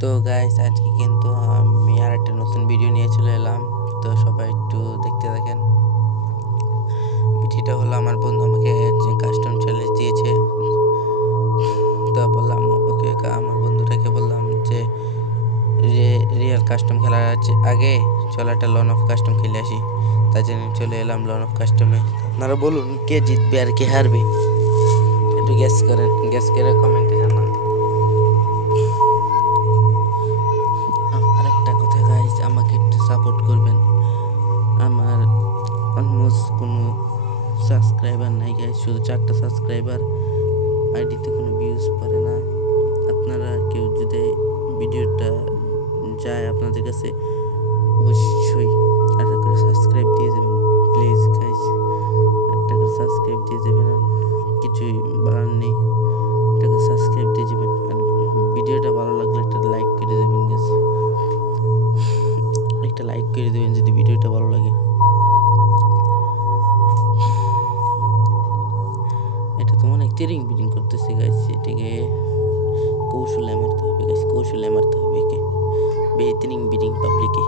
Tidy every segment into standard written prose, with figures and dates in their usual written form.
তো গাইস আজকে কিন্তু আমি আর একটা নতুন ভিডিও নিয়ে চলে এলাম। তো সবাই একটু দেখতে থাকেন। ভিডিওটা হলো আমার বন্ধু আমাকে কাস্টম চ্যালেঞ্জ দিয়েছে। তো বললাম ওকে, আমার বন্ধুটাকে বললাম যে রিয়েল কাস্টম খেলার আগে চল একটা লন অফ কাস্টম খেলে আসি। তাই জন্য চলে এলাম লন অফ কাস্টমে। আপনারা বলুন কে জিতবে আর কে হারবে, একটু গ্যাস করেন, গ্যাস করে কমেন্টে জানান। আরেকটা কথা গাইস, আমাকে একটু সাপোর্ট করবেন। আমার অলমোস্ট কোনো সাবস্ক্রাইবার নাই গাইস, শুধু 4টা সাবস্ক্রাইবার, আইডিতে কোনো ভিউজ পড়ে না। আপনারা কেউ যদি ভিডিওটা যায় আপনাদের কাছে, অবশ্যই একটা করে সাবস্ক্রাইব দিয়ে যাবেন প্লিজ গাইস। একটা করে সাবস্ক্রাইব দিয়ে যাবেন, আর কিছুই বলার নেই। একটা করে সাবস্ক্রাইব দিয়ে যাবেন, আর ভিডিওটা ভালো লাগলে একটা লাইক করে দেবেন গাইস। একটা লাইক করে দেবেন যদি ভিডিওটা ভালো লাগে। এটা তো অনেক তিরিং বিরিং করতেছে গাইস, এটাকে কৌশলে মারতে হবে গাইস, কৌশলে মারতে হবে একে তিরিং বিরিং পাবলিকে।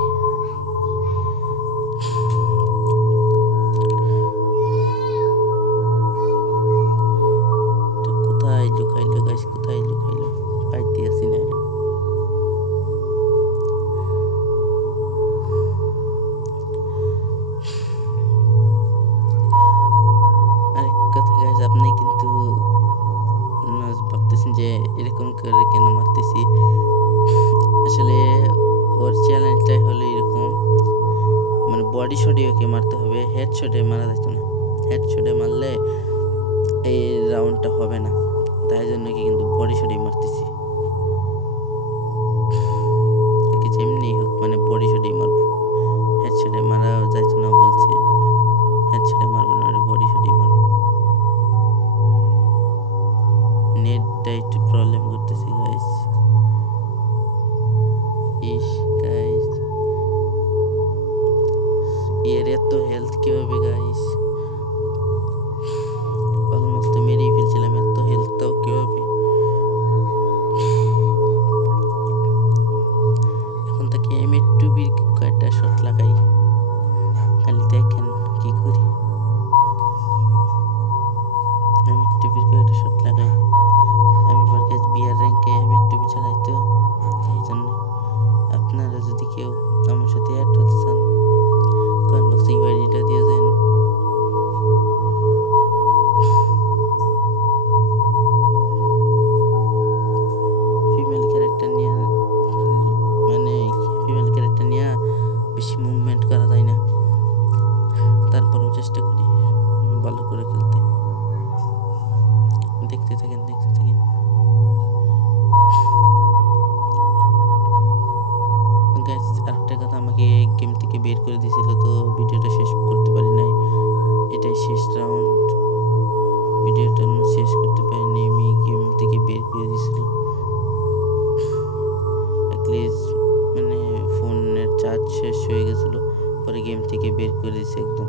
কোথায় লুকাইলো গাইস, কোথায় লুকাইলো, পাইতে আসি না। আরেক কথা গাইস, আপনি কিন্তু ভাবতেছেন যে এরকম করে কেন মারতেছি। আসলে ওর চ্যালেঞ্জটাই হলো এরকম, মানে বডি শটে ওকে মারতে হবে, হেড শটে মারা যেত না। হেড শটে মারলে এই রাউন্ডটা হবে না, তাই জন্য কি কিন্তু বডি শটেই মারতেছি। ওকে যেমনি হোক মানে বডি শটেই মারবো, হেড শটে মারা যাইতো না বলছে, হেড শটে মারবো না, বডি শটেই মারবো। নেটটা একটু প্রবলেম করতেছে গাইস। ইস গাইস, এর এত হেলথ কিভাবে গাইস, অলমোস্ট তো মেরেই ফেলছিলাম, এত হেলথটাও কিভাবে। এখন তাকে M82 কয়েকটা শট লাগাই, খালি দেখেন কি করি। M82 কয়েকটা শট লাগাই। আমি এবার গাইস বিআর র্যাঙ্কে M82 চালাই, তো এই জন্য আপনারা যদি কেউ আমার সাথে অ্যাড হতে চান, কমেন্ট বক্সে ইউআইডিটা দিয়ে দেন। ফিমেল ক্যারেক্টার নিয়ে মানে ফিমেল ক্যারেক্টার নিয়ে বেশি মুভমেন্ট করা যায় না, তারপরেও চেষ্টা করি ভালো করে খেলতে। দেখতে থাকেন, দেখতে থাকেন গাইস। আরেকটা কথা, আমাকে গেম থেকে বের করে দিয়েছিল, তো ভিডিওটা শেষ করতে পারি নাই। এটাই শেষ রাউন্ড, ভিডিওটা শেষ করতে পারিনি, আমি গেম থেকে বের করে দিয়েছিল। প্লিজ মানে ফোনের চার্জ শেষ হয়ে গেছিলো, পরে গেম থেকে বের করে দিয়েছে, একদম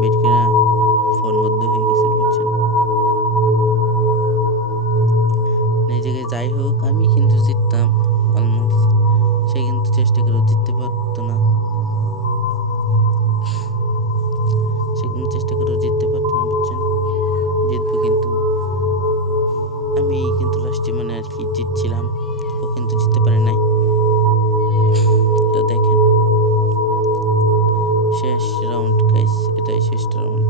বের করে না ফোন বন্ধ হয়ে গেছিল, বুঝছেন। এই জায়গায় যাই হোক, আমি কিন্তু জিততাম অলমোস্ট, সে কিন্তু চেষ্টা করেও জিততে পারতো না, সে কিন্তু চেষ্টা করেও জিততে পারতো না, বুঝছেন। জিতবো কিন্তু আমি, কিন্তু লাস্টে মানে আর কি জিতছিলাম, ও কিন্তু জিততে পারে নাই। তো দেখেন শেষ রাউন্ড গাইস, এটাই শেষ রাউন্ড।